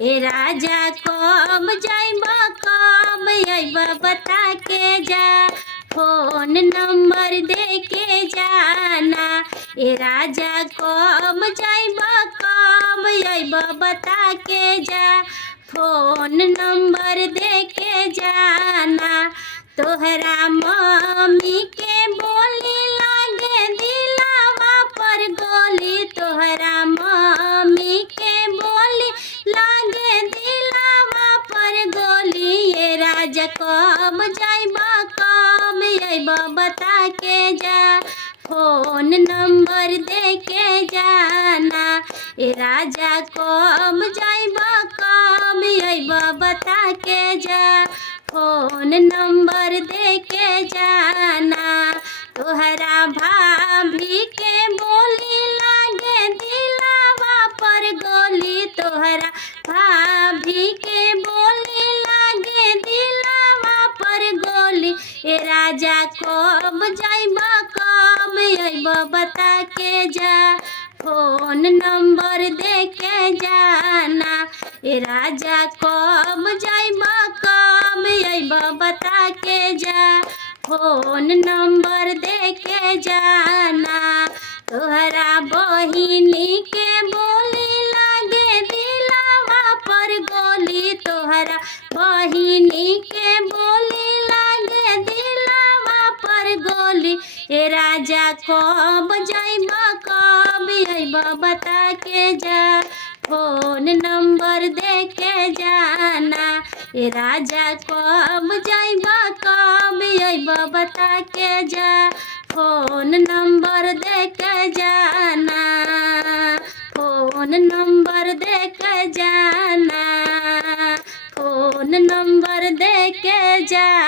ए राजा कब जाइब कब अइब बता के जा, फोन नंबर दे के जाना। ए राजा कब जाइब कब अइब बता के जा, फोन नंबर दे के जाना। तोहरा मम्मी के बोली लागे दिलावा पर गोली, तोहरा मम्मी के बोली लागे दिलावा पर गोली। ये राजा कब जाइब कब अइब बता के जा, फोन नंबर दे के जाना। ए राजा कब जाइब कब अइब बता के जा, फोन नंबर दे के जाना। तोहरा भाभी के बोली लागे दिलावा पर गोली, तोहरा भाभी के बोली लागे दिलावा पर गोली। ए राजा कब जाइब कब अइब बता के जा, फोन नंबर दे के जाना। ए राजा कब जाइब कब अइब बता के जा, फोन नंबर दे के जाना। तोहरा बहिनी के बोली लागे दिलावा पर गोली, तोहरा बहिनी के बोली लागे दिलावा पर गोली। ए राजा कब जाइब कब अइब बता के जा, फोन नंबर दे के जाना। ए राजा कब जाइब कब अइब बता के जा, फोन नंबर दे के जाना। फोन नंबर दे के जाना, फोन नंबर दे के जा।